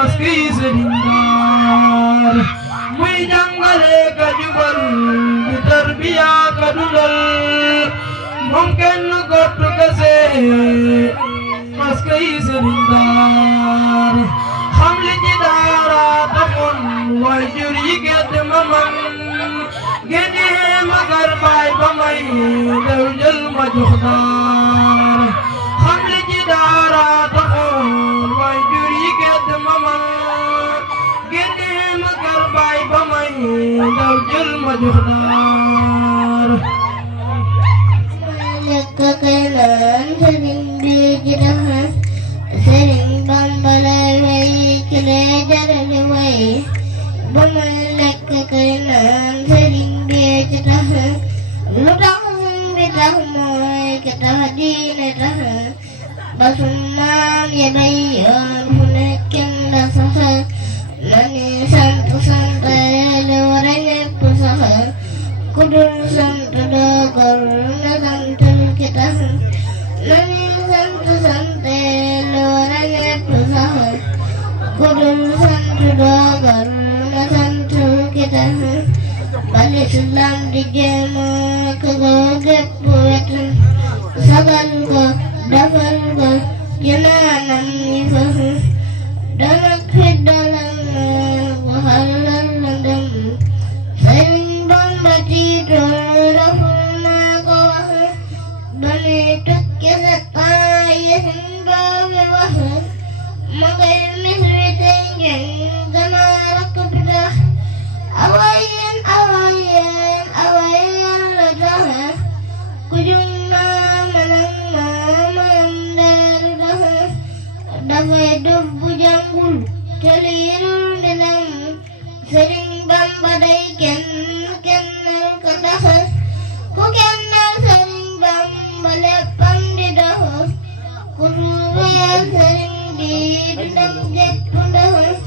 aski serindar muy jàngale ka jubal di tarbiya ka dundal moom kenn gottu kese aski serindar xam li ci daara taxoon waajur yi gedd ma man génne ma gar baay ba may daw jël ma jox daar xam li ci daara taxoon waajur yi gedd ma man génne ma gar baay ba may daw jël ma jox daar lekk keneen sëriñ bi ji dafa sëriñ Bamba lay way ki lay jarali way ba muy lekk keneen sëriñ bi ji dafa lu tax sëriñ bi tax mooy ki tax diine tax ba sunu maam ya bay yoon fu nekkin la sax nani sant lu war a ñépp sax ku dul sant dogal na santul ki tax nani sant lu war a ñépp sax ku dul sant dogal na santul ki tax ba lislaam di jéem ko gépp wet sagal ko defal ko jënaanam ñi fa dana fi dalam waxal la dem Sëriñ Bamba tiitoon raful naa ko wax ba nuy tukki sa taay Sëriñ Bamba wax ma ngay misri tey ngeen ganaar ak pitax awayeen la tax ku jum naa manam deeru tax dafay dof bu jàngul te liirul ndinam Sëriñ Bamba day kennal ko tax ku kennal Sëriñ Bamba léppam di dox ku suufeel sëriñ bi du dem gépp ndox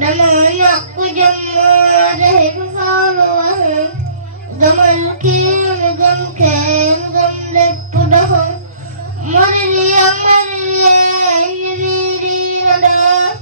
dama ñàkk jom moo taxit faulu wax gamal kii nu gëm kenn gëm lépp dox murid ya ñu di diina dox